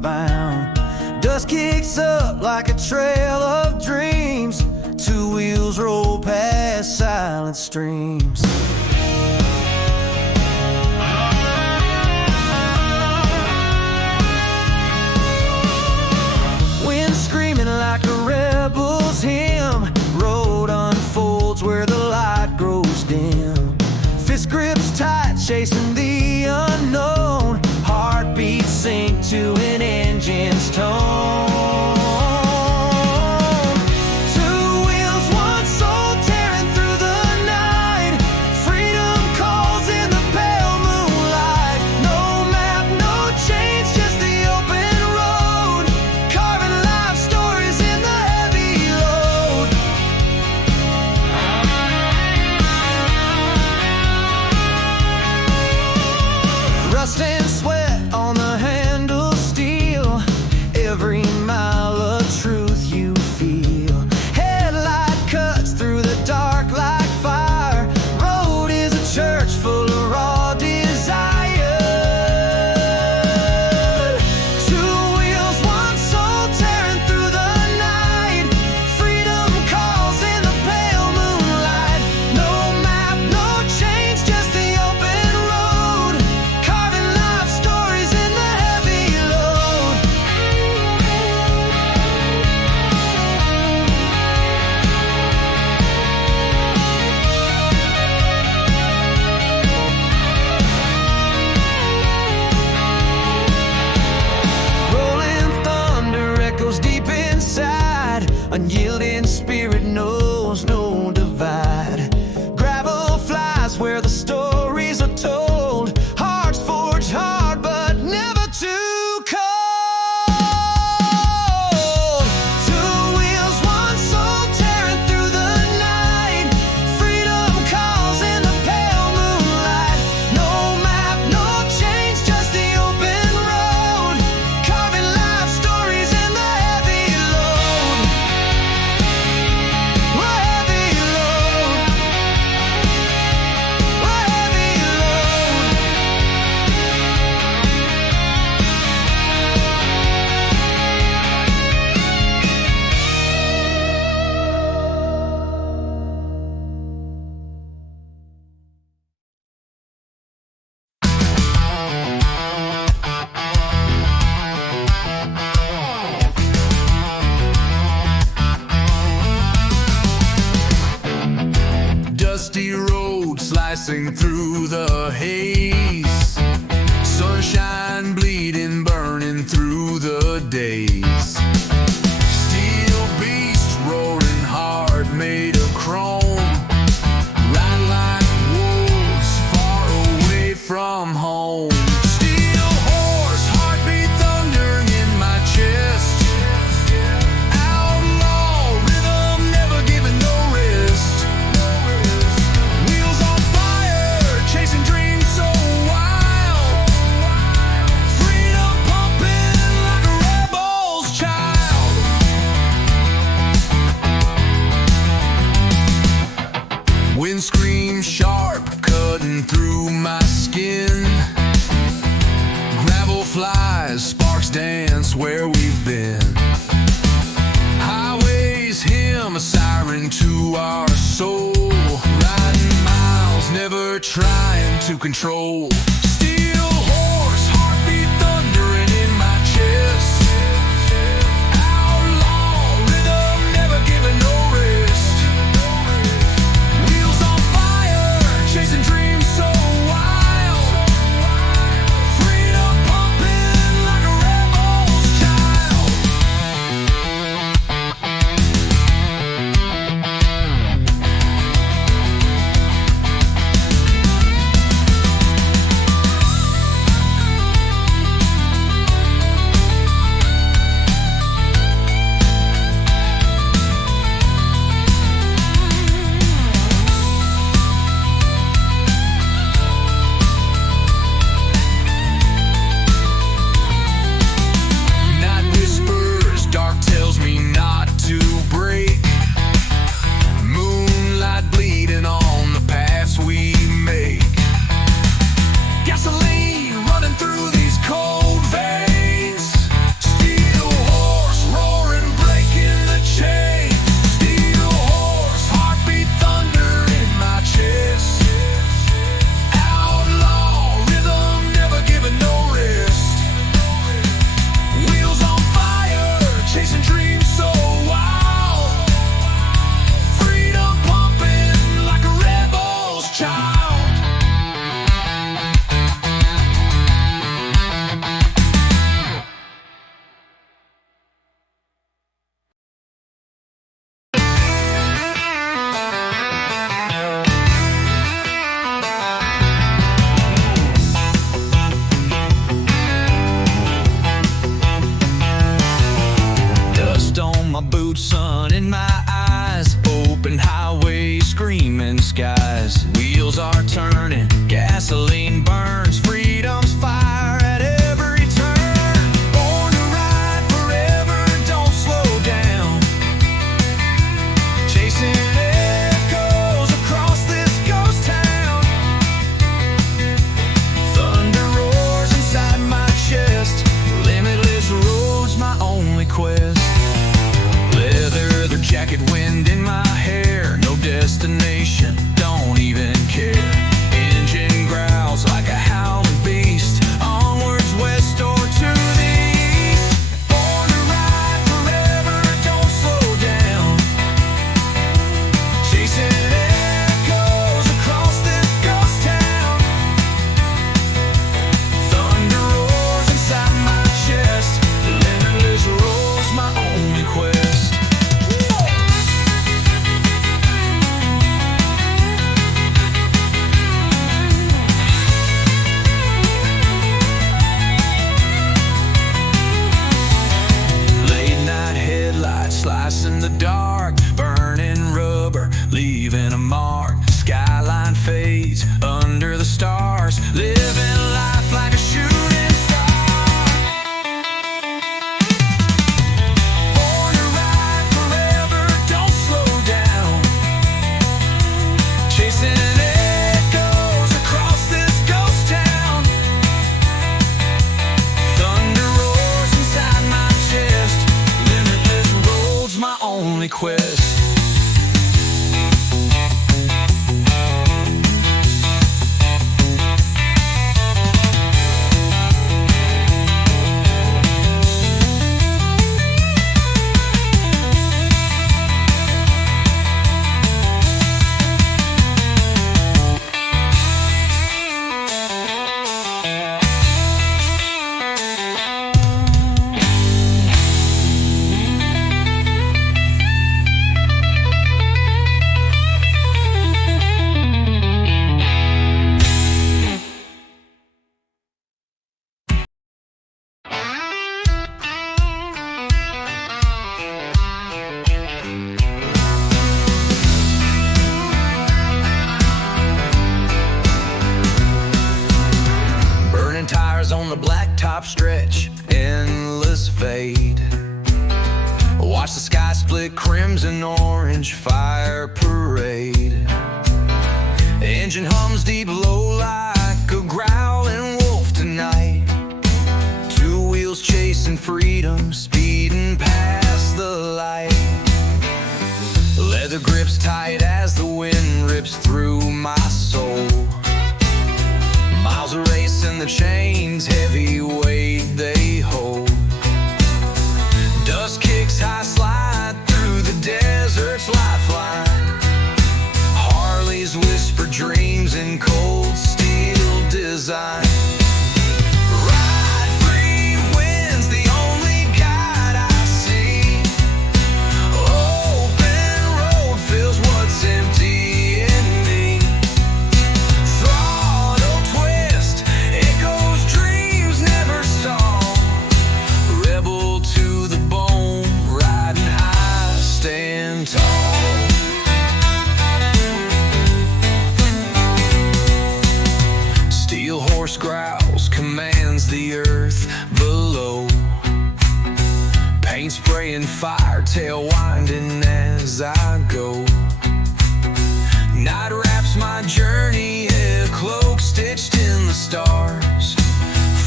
earthbound. Dust kicks up like a trail of dreams. Two wheels roll past silent streams. Wind screaming like a rebel's hymn. Road unfolds where the light grows dim. Fist grips tight, chasing the unknown. Heartbeats sink to an engine's tone. Two wheels, one soul, tearing through the night. Freedom calls in the pale moonlight. No map, no change, just the open road. Carving life stories in the heavy load. Rust and sweat on the handle steel. Every mile of truth you feel. Headlight cuts through the dark like fire. Road is a church full of raw desire. Two wheels, one soul, tearing through the night. Freedom calls in the pale moonlight. No map, no change, just the open road. Carving life stories in the heavy load. Rolling thunder echoes deep inside. Unyielding spirit knows no divide. Gravel flies where the stories are told. Hearts forged hard but never too cold. Two wheels, one soul, tearing through the night. Freedom calls in the pale moonlight. No map, no change, just the open road. Carving life stories in the heavy load. Heavy load. Heavy load. Dusty road slicing through the haze. Sunshine bleeding, burning through the days. Steel beast roaring hard, made of chrome. Ride like wolves, far away from home. Steel horse, heartbeat thundering in my chest. Outlaw rhythm, never giving no rest. Wheels on fire, chasing dreams so wild. Freedom pumping like a rebel's child. Wind screams sharp, cutting through my skin. Gravel flies, sparks dance where we've been. Highways hymn, a siren to our soul. Riding miles, never trying to control. Steel horse, heartbeat thundering in my chest. Outlaw rhythm, never giving no rest. Wheels on fire, chasing dreams so wild. Freedom pumping like a rebel's child. freedom, speeding past the light. Leather grips tight as the wind rips through my soul. Miles are racing, the chains heavy weight they hold. Dust kicks high, slide through the desert's lifeline. Harley's whisper dreams in cold steel design. Ride free, wind's the only guide I see. Open road fills what's empty in me. Throttle twist, echoes, dreams never stall. Rebel to the bone, riding high, stand tall. Steel horse growls, commands the earth below. Paint spraying fire, tail winding as I go. Night wraps my journey, a cloak stitched in the stars.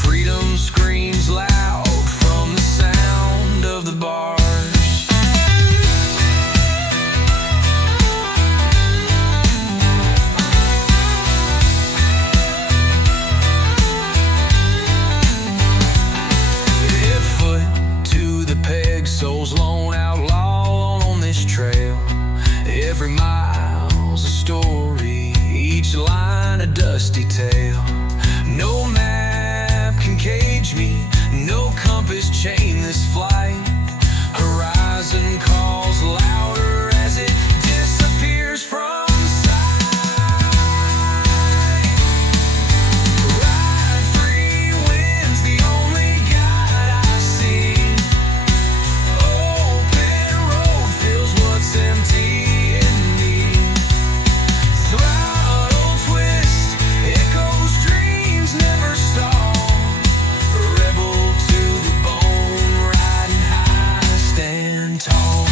Freedom screams loud from the sound of the bars. Souls lone outlaw on this trail. Every mile's a story, each line a dusty tale. No map can cage me, no compass chain this flight. Horizon calls louder as it disappears from sight. Ride free, wind's the only guide I see. Empty in me. Throttle twist, echoes, dreams never stall. Rebel to the bone, riding high, stand tall.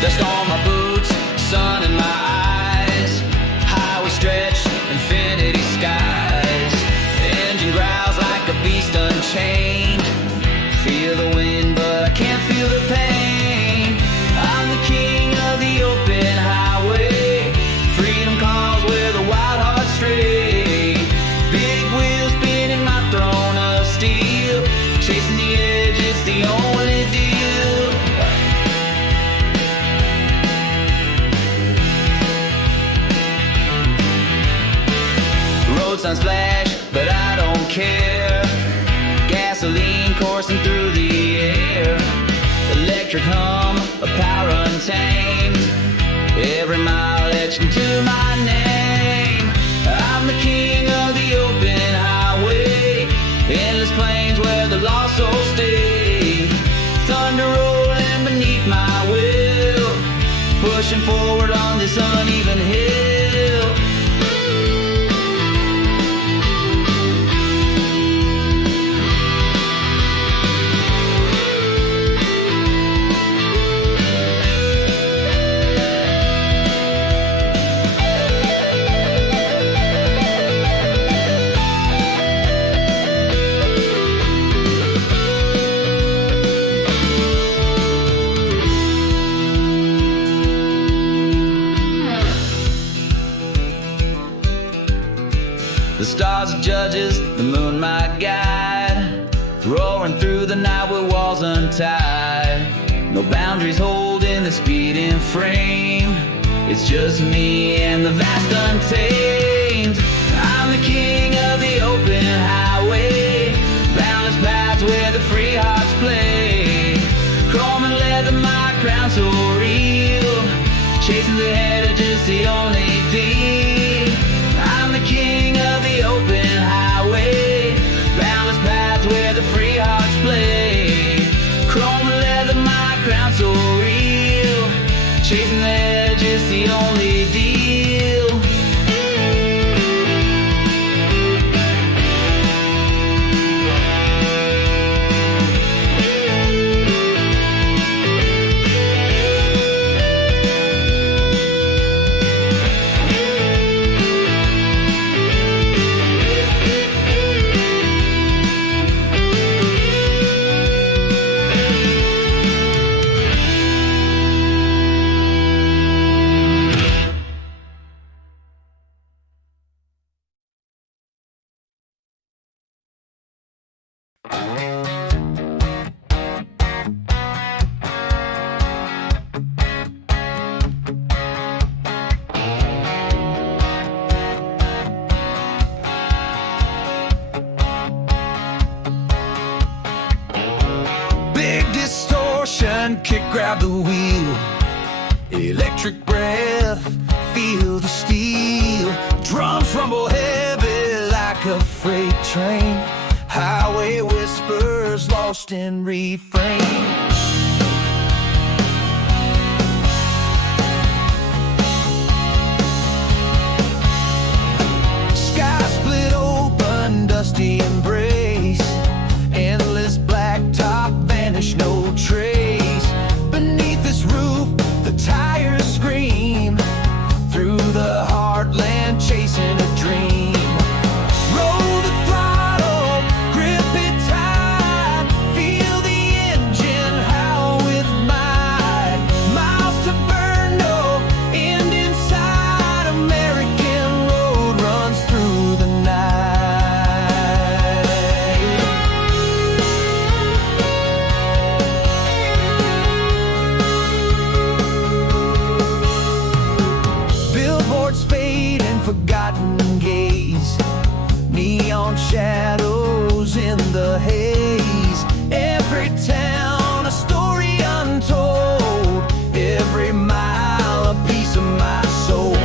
Dust on my boots, sun in my eyes. Highway stretched, infinity skies. Engine growls like a beast unchained. Feel the wind, but I can't feel the pain. I'm the king of the open highway. Freedom calls where the wild hearts stray. Big wheels spinning my throne of steel. Chasing the edge, it's the only deal. Road signs flash, but I don't care. Gasoline coursing through the air. Electric hum, a power untamed. Every mile etched into my name. I'm the king of the open highway. Endless plains where the lost souls stay. Thunder rolling beneath my will. Pushing forward on this uneven hill. The stars are judges, the moon my guide. Roaring through the night with walls untied. No boundaries holding the speeding frame. It's just me and the vast untamed. I'm the king of the open highway. play. Chrome and leather, my crown so real. Chasing the head are just the only deal. I'm the king of the open highway. Boundless paths where the free hearts play. Chrome and leather, my crown so real. Chasing the head, just the only deal. Kick, grab the wheel. Electric breath, feel the steel. Drums rumble heavy like a freight train. Highway whispers lost in refrain. Sky split open, dusty embrace. Endless blacktop vanish, no trace. Beneath this roof, the tires scream. Through the heartland, chasing a dream. Roll the throttle, grip it tight. Feel the engine howl with might. Miles to burn, no end inside. American road runs through the night. Billboards fade in forgotten gaze. Neon shadows in the haze. Every town a story untold. Every mile a piece of my soul.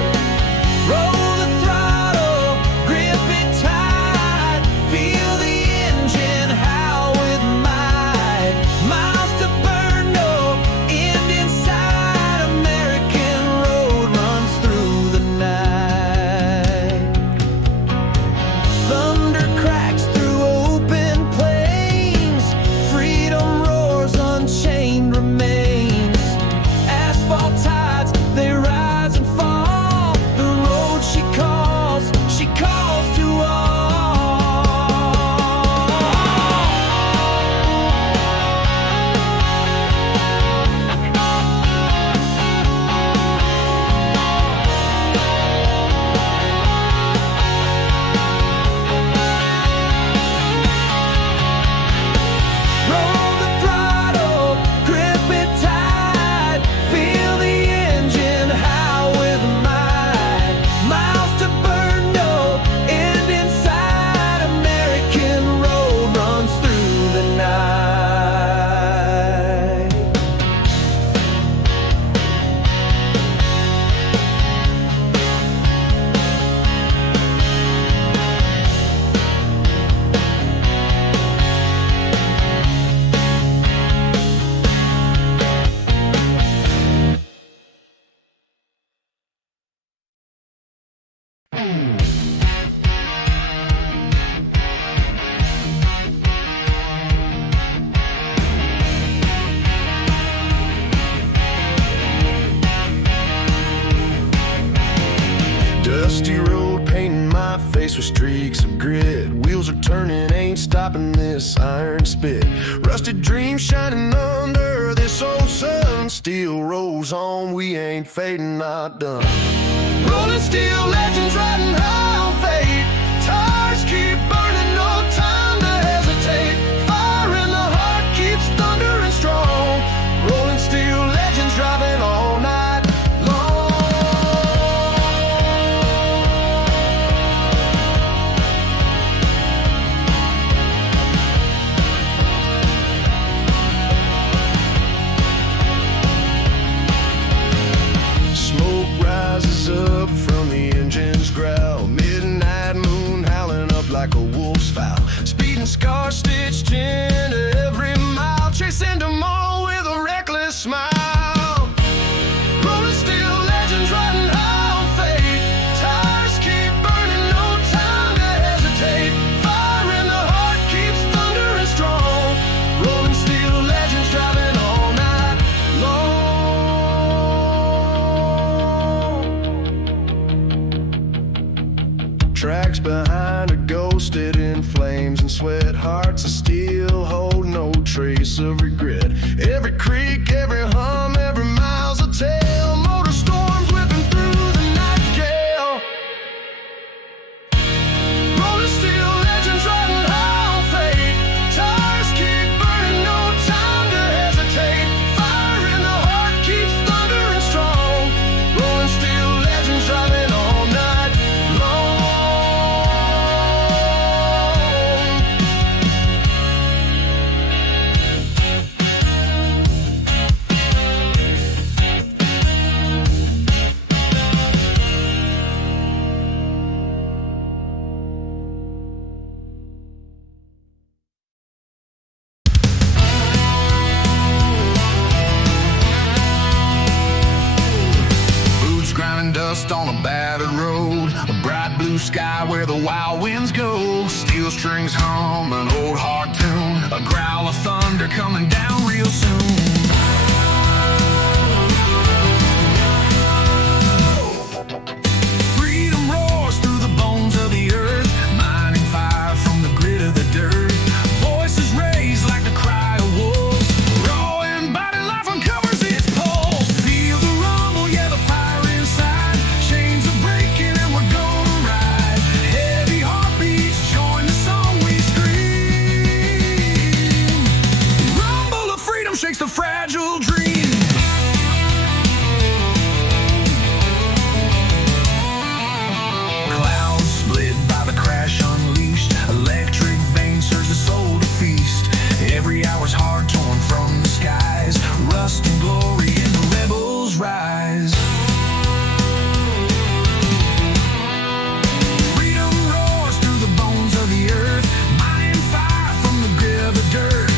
Roll the throttle, grip it tight. Feel the engine howl with might. Miles to burn, no end inside. American road runs through the night. Thunder cracks through open plains. Freedom roars, unchained remains. Asphalt tides, they rise and fall. The road she calls to all. Roll the throttle, grip it tight. Feel the engine howl with might. Miles to burn, no end inside. American road runs through the night. Dusty road painting my face with streaks of grit. Wheels are turning, ain't stopping this iron spit. Rusted dreams shining under this old sun. Steel rolls on, we ain't fading, not done. Rolling steel legends riding high on fate. Tires keep burning, no time to hesitate. Fire in the heart keeps thundering strong. Rolling steel legends driving all night long. scars stitched into every mile, chasing tomorrow with a reckless smile. Rolling steel legends riding high on fate. Tires keep burning, no time to hesitate. Fire in the heart keeps thundering strong. Rolling steel legends driving all night long. Tracks behind are ghosted in flames and sweat. Hearts of steel hold no trace of regret. Every creak, every hum, every mile's a tale. Motor storms whipping through the night gale. Rolling steel legends riding high on fate. Tires keep burning, no time to hesitate. Fire in the heart keeps thundering strong. Rolling steel legends driving all night long. Boots grinding dust on a battered road. A bright blue sky where the wild winds go. Steel strings hum an old hard tune. A growl of thunder coming down real soon. Freedom roars through the bones of the earth, mining fire from the grit of the dirt. Voices raised like the cry of wolves. Raw embodied life uncovers its pulse. Feel the rumble, yeah, the fire inside. Chains are breaking and we're gonna ride. Heavy heartbeats join the song we scream. Rumble of freedom shakes the fragile dream. Clouds split by the crash unleashed. Electric veins surge the soul to feast. Every hour's heart torn from the skies. Rust and glory and the rebels rise. Freedom roars through the bones of the earth, mining fire from the grit of the dirt.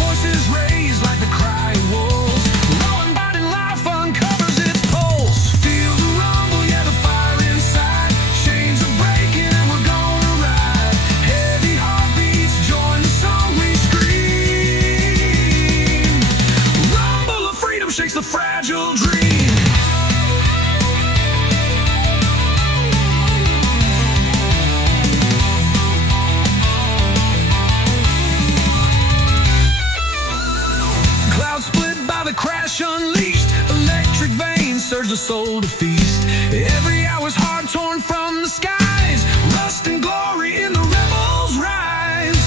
Voices raised like the cry of wolves. Raw embodied life uncovers its pulse. Feel the rumble, yeah, the fire inside. Chains are breaking and we're gonna ride. Heavy heartbeats join the song we scream. Rumble of freedom shakes the fragile dream. Clouds split by the crash unleashed. Electric veins surge the soul to feast. Every hour's heart torn from the skies. Rust and glory in the rebels rise.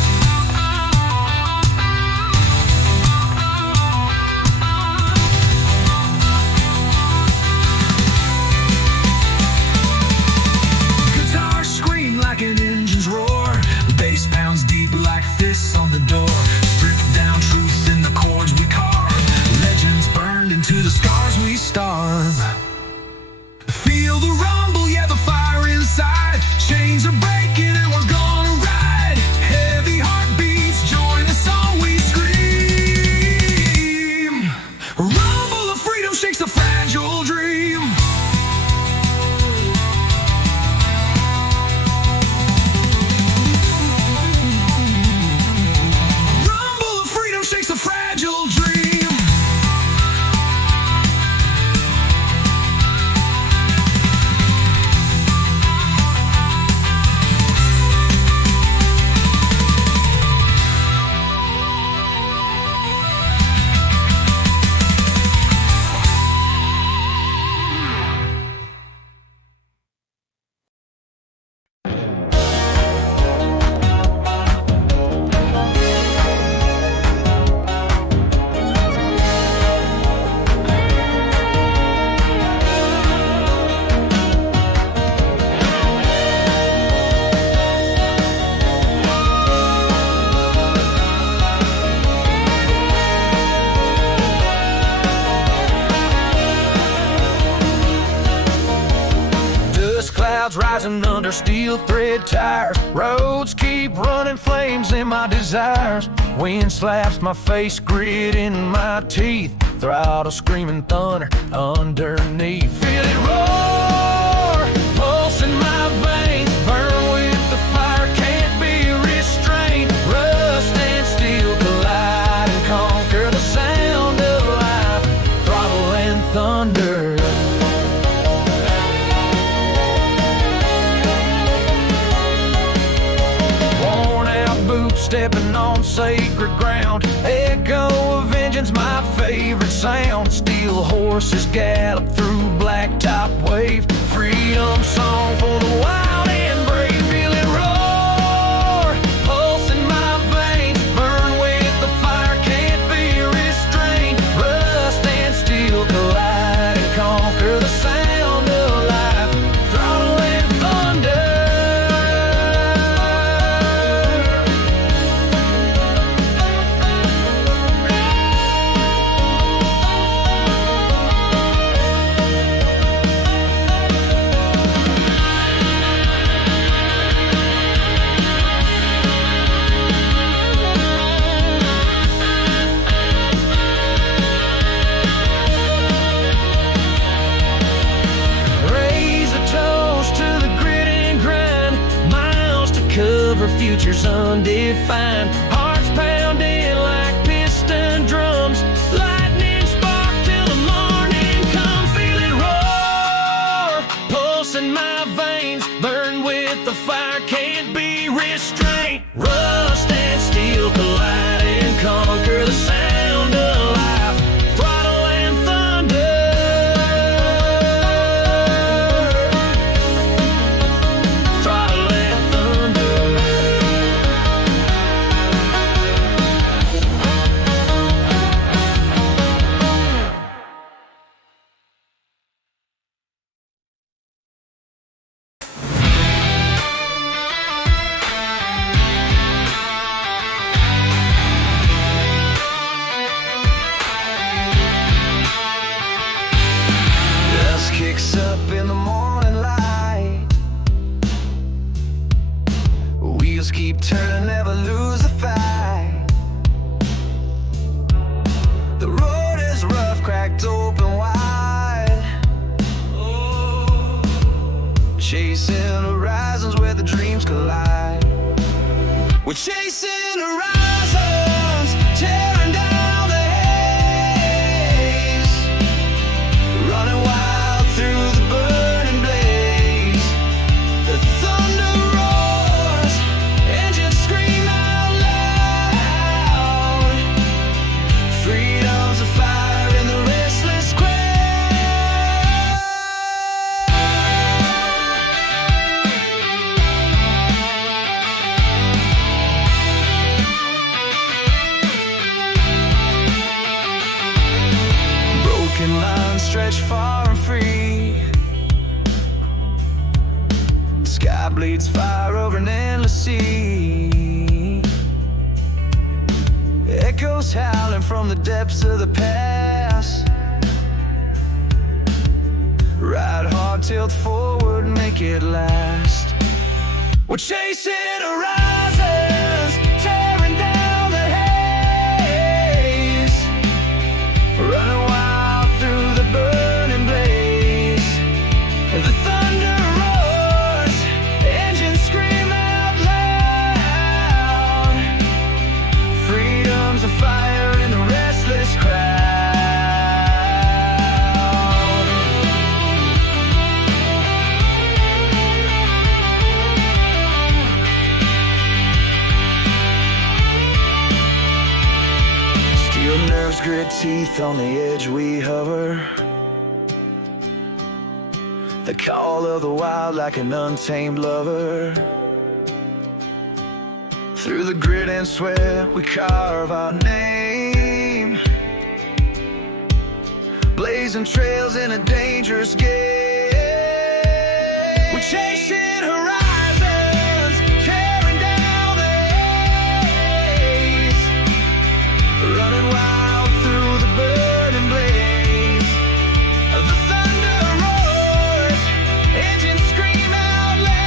Guitars scream like an engine's roar. Bass pounds deep like fists on the door. Stripped down truth in the chords we carve. Legends burned into the scars we starve. Feel the rumble, yeah, the fire inside. Chains are breaking and we're gonna ride. Heavy heartbeats join the song we scream. Rumble of freedom shakes the fragile dream. Rumble of freedom shakes the fragile dream. Rising under steel thread tires. Roads keep deep running flames in my desires. Wind slaps my face, grit in my teeth. Throttle screaming thunder underneath. Feel it roar, pulse in my veins. Burn with the fire, can't be restrained. Rust and steel collide and conquer the sound of life. Throttle and thunder. Stepping on sacred ground. Echo of vengeance, my favorite sound. Steel horses gallop through blacktop wave. Freedom song for the wild and brave. Feel it roar, pulse in my veins. Burn with the fire, can't be restrained. Rust and steel collide and conquer the sound of life. Throttle and thunder. Futures undefined, hearts pounding like piston drums. Lightning spark till the morning comes. Feel it roar, pulse in my veins. Burn with the fire, can't be restrained. Rust and steel collide and conquer the sound of life. Throttle and thunder. Throttle and thunder. Kicks up in the morning light. Wheels keep turning, never lose a fight. The road is rough, cracked open wide. Chasing horizons where the dreams collide. We're chasing horizons, tearing down the haze. Running wild through the burning blaze. The thunder roars, engines scream out loud. Freedom's a fire in the restless crowd. Broken lines stretch far and free. Sky bleeds fire over an endless sea. Echoes howling from the depths of the past. Ride hard, tilt forward, make it last. We're chasing horizons, tearing down the haze. Running wild through the burning blaze. The thunder roars, engines scream out loud. Freedom's a fire in the restless crowd. Steel nerves, grit teeth, on the edge we hover. The call of the wild like an untamed lover. Through the grit and sweat we carve our name, blazing trails in a dangerous game. We're chasing horizons, tearing down the haze. Running wild through the burning blaze. The thunder roars, engines scream out loud.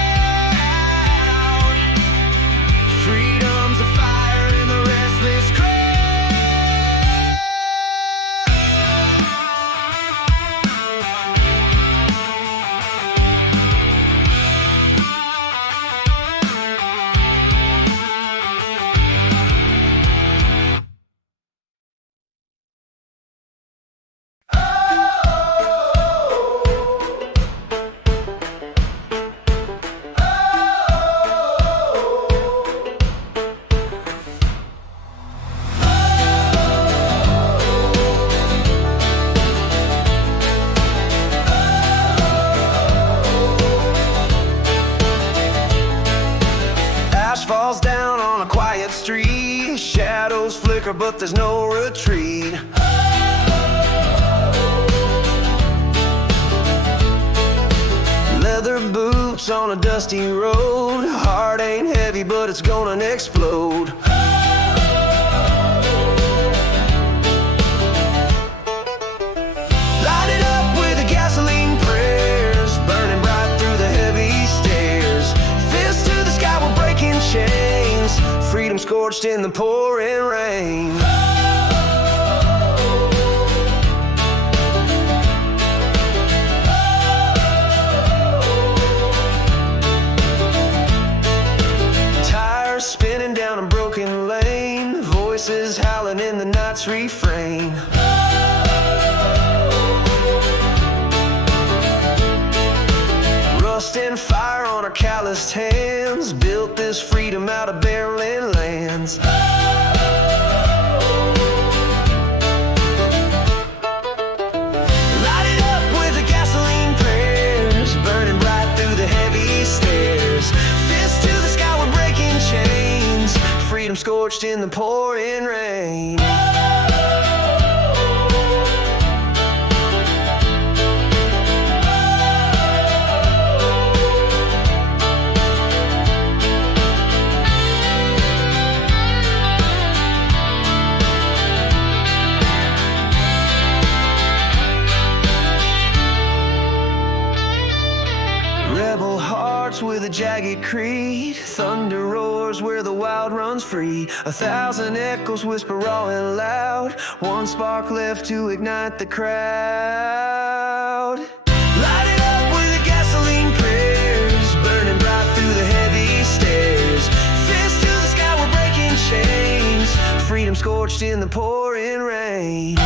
Shadows flicker, but there's no retreat. Leather boots on a dusty road. Heart ain't heavy, but it's gonna explode. Light it up with the gasoline prayers, burning bright through the heavy stairs. Fist to the sky, we're breaking chains. Freedom scorched in the pouring rain. Spinning down a broken lane, voices howling in the night's refrain. Rust and fire on our calloused hands, built this freedom out of barren lands. Light it up with the gasoline prayers, burning bright through the heavy stairs. Fist to the sky, we're breaking chains. Freedom scorched in the pouring rain. Rebel hearts with a jagged creed. Thunder roars where the wild runs free. 1,000 echoes whisper raw and loud. One spark left to ignite the crowd. Light it up with the gasoline prayers, burning bright through the heavy stairs. Fist to the sky, we're breaking chains. Freedom scorched in the pouring rain.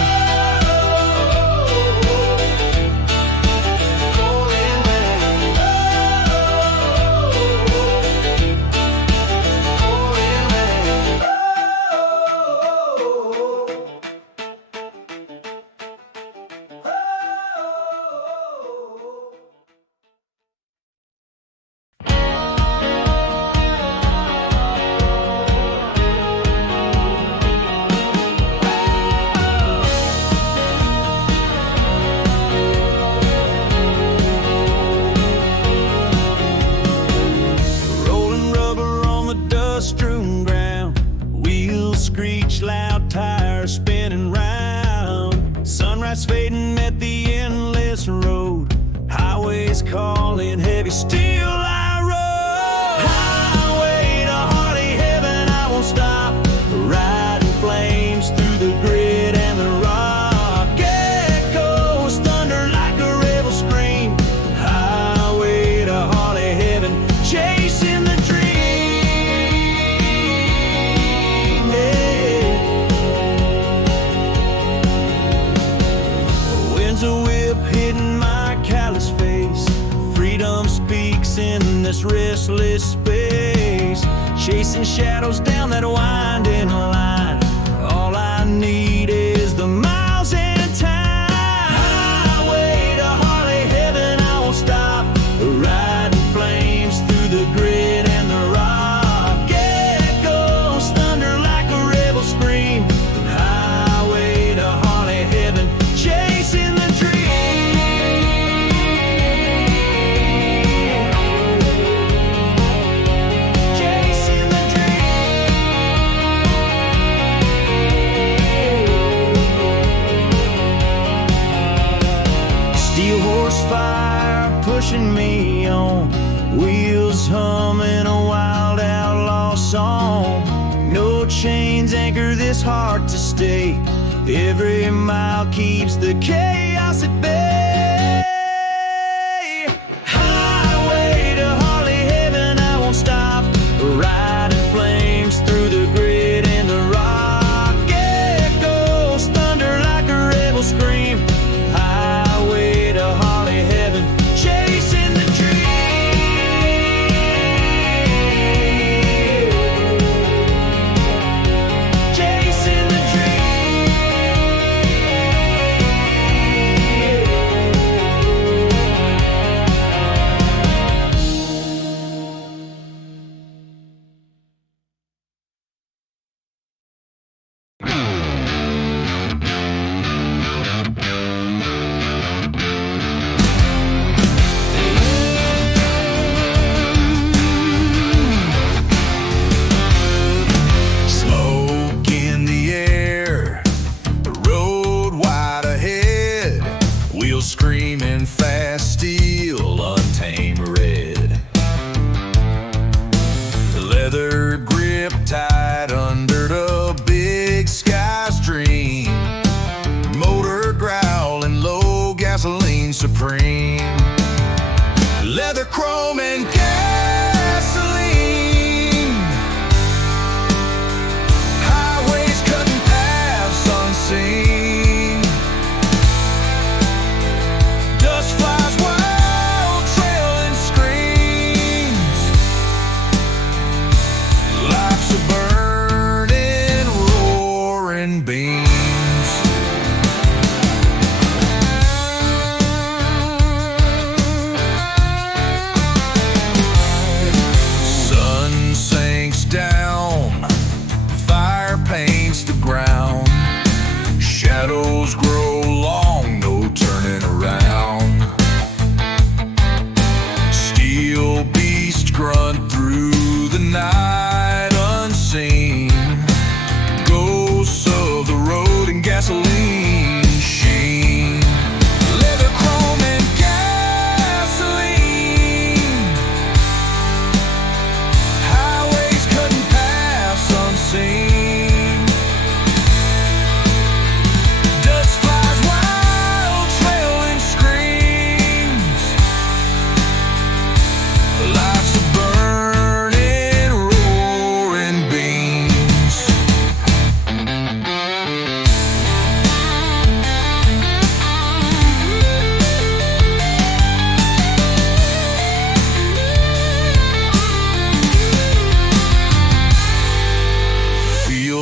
Strewn ground, wheels screech loud, tires spinning round. Sunrise fading at the endless road. Highways calling, heavy steel I rode. Highway to Harley heaven, I won't stop. Riding flames through the grid and the rock. Echoes thunder like a rebel scream. Highway to Harley heaven, chasing the dream. In this restless space, chasing shadows down that winding line. All I need is the miles and time. Highway to Harley heaven, I won't stop. Riding flames through the grid and the rock. Echoes thunder like a rebel scream. Highway to Harley heaven, chasing the dream. Fire pushing me on, wheels humming a wild outlaw song. No chains anchor this heart to stay. Every mile keeps the chaos at bay. Highway to Harley heaven, I won't stop. Riding flames through the grid and the rock. Echoes thunder like a rebel scream. Highway to Harley heaven, chasing the dream. Chasing the dream.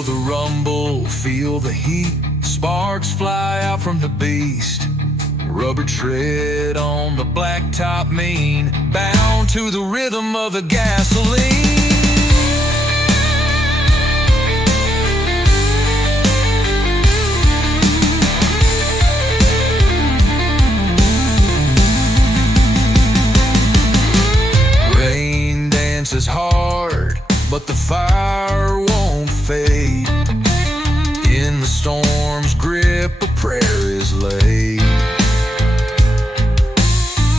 Feel the rumble, feel the heat. Sparks fly out from the beast. Rubber tread on the blacktop mean, bound to the rhythm of the gasoline. Rain dances hard, but the fire won't fade. In the storm's grip, a prayer is laid.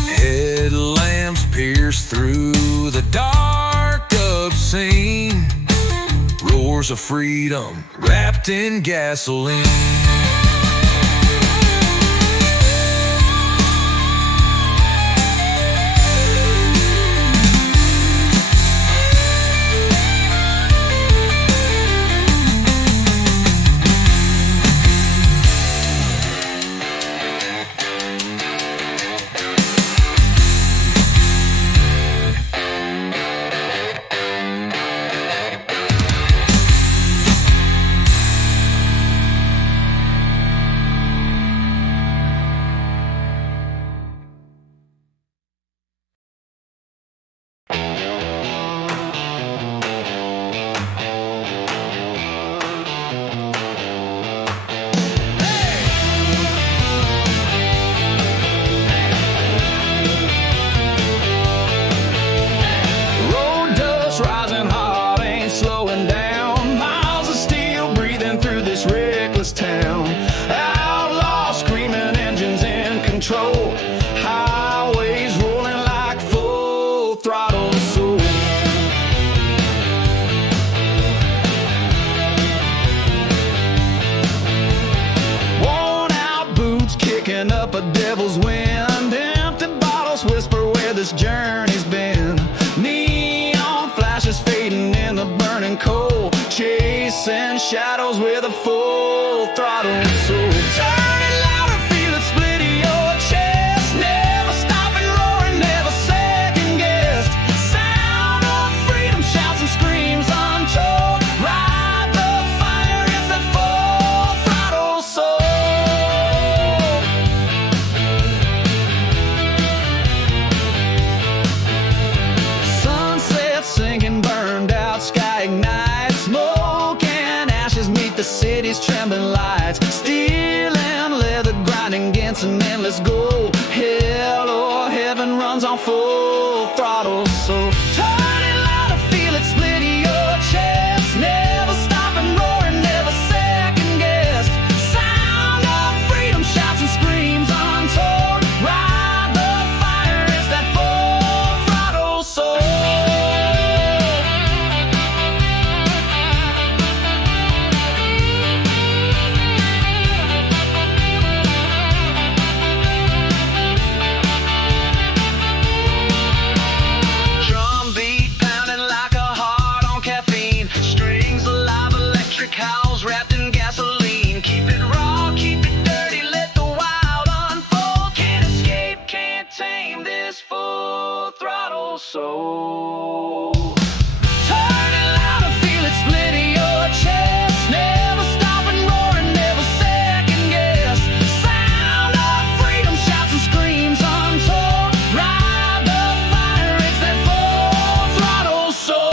Headlamps pierce through the dark obscene. Roars of freedom wrapped in gasoline. Town. Outlaw screaming, engines in control. Highways rolling like full throttle soul. Worn out boots kicking up a devil's wind. Empty bottles whisper where this journey's been. Neon flashes fading in the burning coal. Chasing shadows with a full throttle soul. Turn it louder, feel it split your chest. Never stopping roaring, never second guessed. Sound of freedom, shouts and screams untold. Ride the fire, it's that full throttle soul. Sunset sinking, burned out, sky ignites. Smoke and ashes meet the city's trembling lights. Steel and leather grinding against an endless goal. Hell or heaven runs on full throttle. So turn it louder, feel it split your chest. Never stopping roaring, never second guessed. Sound of freedom, shouts and screams untold. Ride the fire, it's that full throttle soul. Wrapped in gasoline, keep it raw, keep it dirty, let the wild unfold. Can't escape, can't tame this full throttle soul. Turn it louder, feel it split your chest. Never stopping roaring, never second guess. Sound of freedom, shouts and screams untold. Ride the fire, it's that full throttle soul.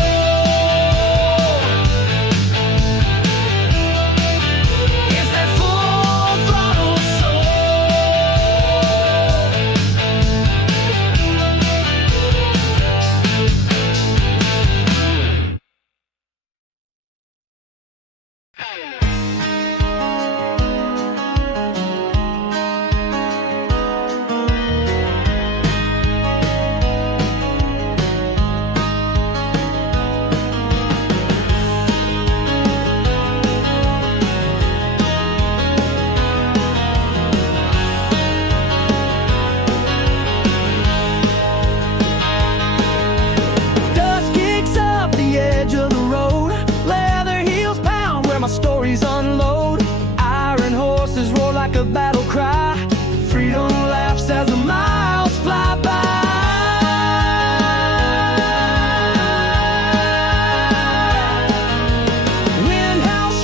A battle cry, freedom laughs as the miles fly by. Wind howls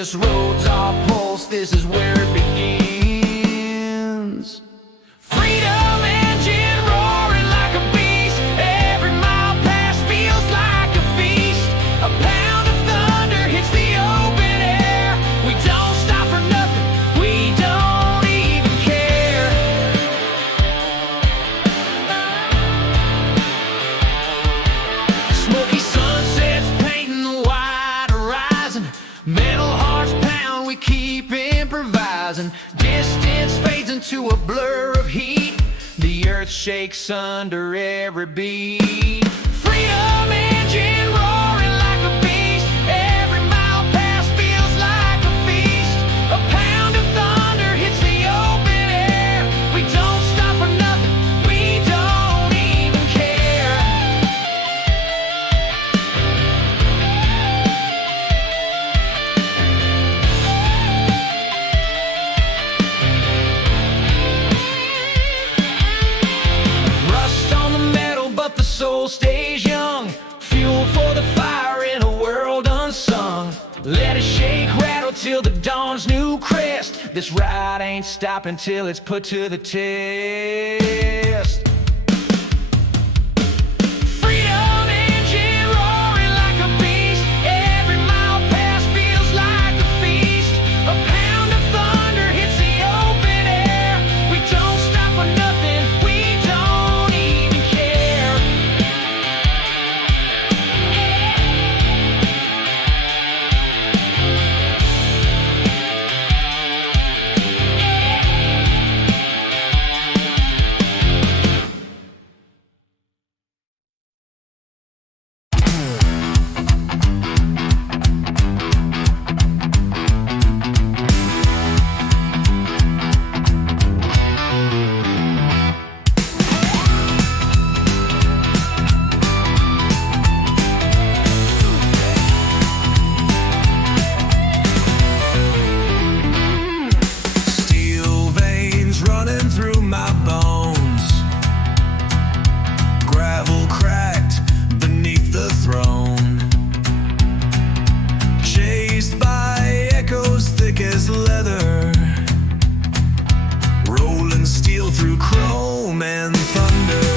this road's our pulse, this is where it begins. Freedom engine roaring like a beast. Every mile past feels like a feast. A pound of thunder hits the open air. We don't stop for nothing, we don't even care. Smoky sunsets painting the wide horizon. Metal hearts pound, we keep improvising. Distance fades into a blur of heat. The earth shakes under every beat. Freedom engine roaring like a beast. Every mile past feels like a feast. A pound of thunder hits the open air. We don't stop for nothing, we don't even care. Rust on the metal, but the soul stays young. Fuel for the fire in a world unsung. Let it shake, rattle till the dawn's new crest. This ride ain't stopping till it's put to the test. Freedom engine roaring like a beast. Every mile past feels like a feast. A pound of thunder hits the open air. We don't stop for nothing, we don't even care. Steel veins running through my bones. Gravel cracked beneath the throne. Chased by echoes thick as leather. Rolling steel through chrome and thunder.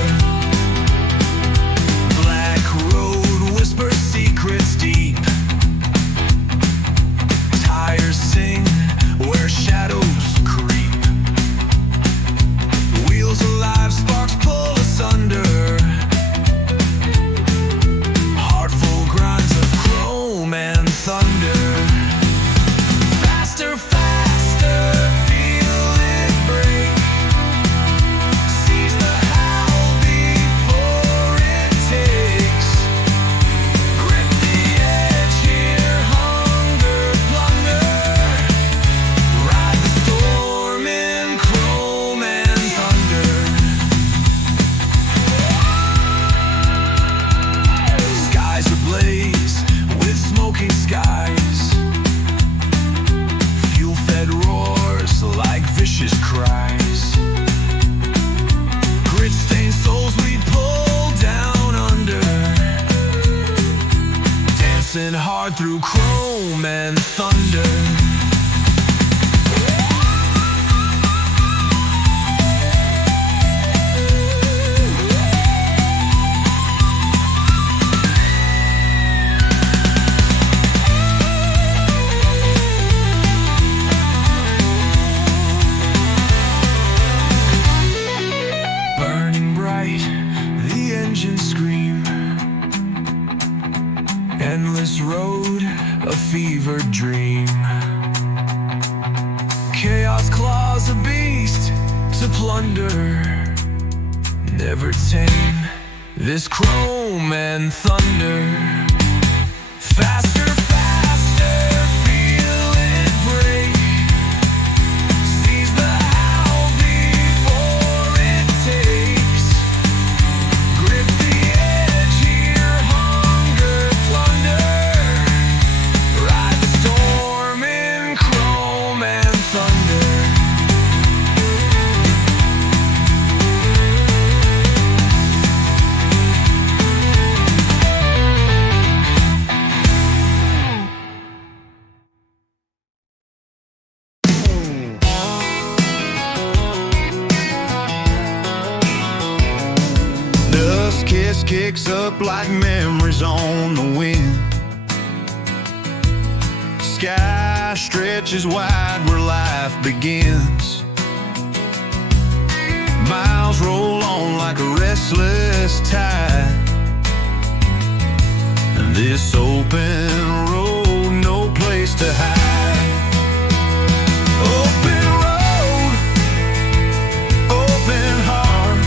Black road whispers secrets deep. Tires sing where shadows creep. Wheels alive, sparks pull asunder. Heartful grinds of chrome and thunder. Faster, faster, feel it break. Seize the howl before it takes. Grip the edge here, hunger, plunder. Ride the storm in chrome and thunder. Skies ablaze with smoking skies. Fuel-fed roars like vicious cries. Grit-stained souls we pull down under. Dancing hard through chrome and thunder. Burning bright, the engines scream. Endless road, a fevered dream. Chaos claws a beast to plunder. Never tame this chrome and thunder. Faster, faster, feel it break. Seize the howl before it takes. Grip the edge here, hunger, plunder. Ride the storm in chrome and thunder. wakes up like memories on the wind. Sky stretches wide where life begins. Miles roll on like a restless tide. And this open road, no place to hide. Open road, open heart,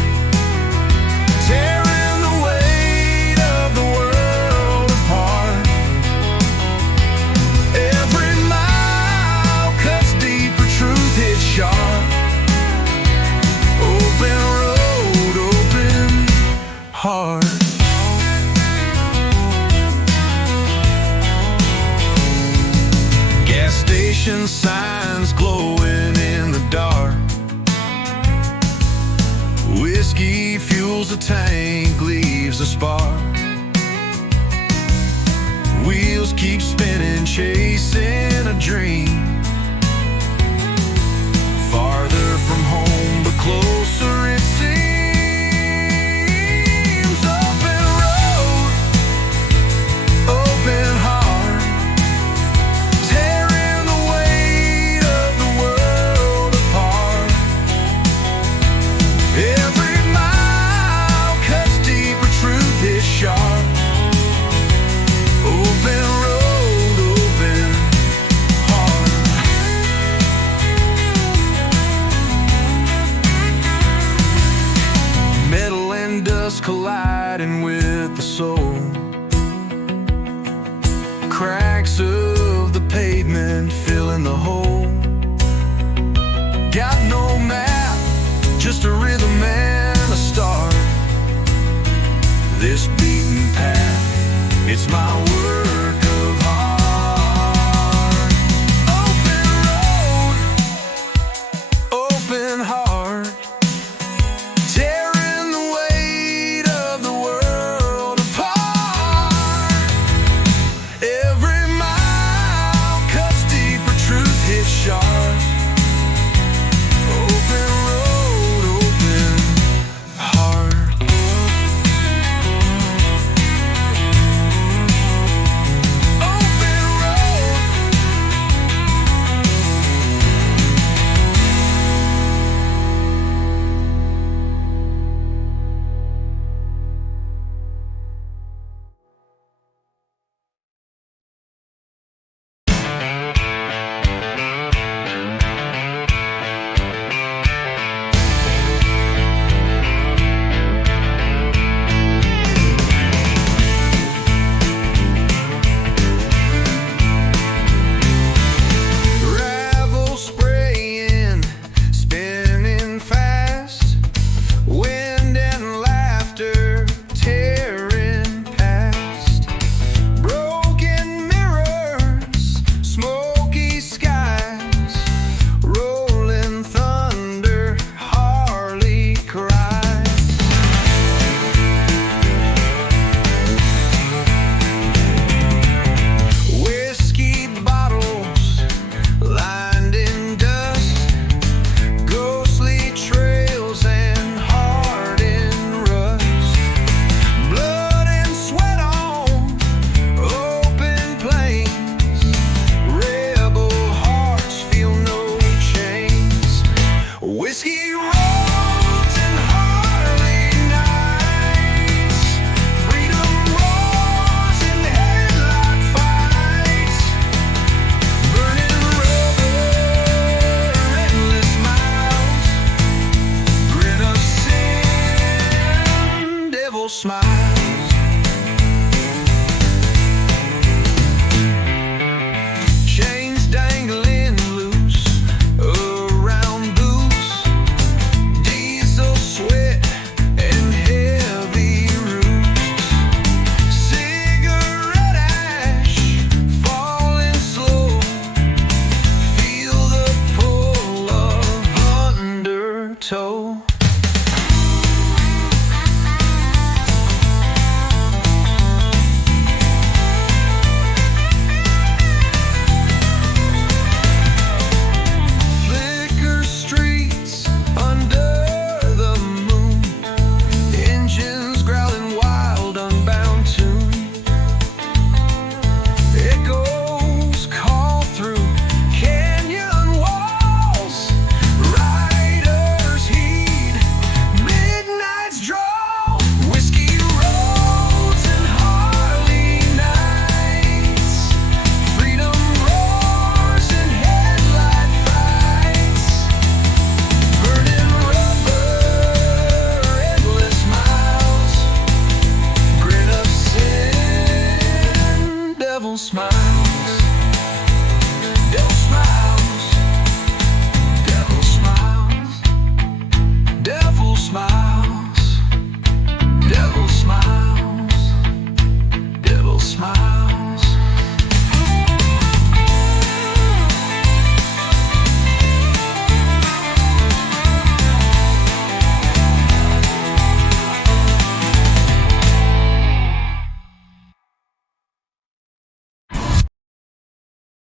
tearing the weight of the world apart. Every mile cuts deeper, truth hits sharp. Open road, open heart. Gas station signs glowing in the dark. Whiskey fuels the tank, leaves a spark. Wheels keep spinning, chasing a dream. Farther from home, but closer it seems. Open road, open heart, tearing the weight of the world apart. Every mile cuts deeper, truth is sharp. Open road, open heart. Metal and dust colliding with the soul. Cracks of the pavement filling the hole. Got no map, just a rhythm and a start. This beaten path, it's my work of art. Open road, open heart, tearing the weight of the world apart. Every mile cuts deeper, truth hits sharp. Open road, open heart. smile.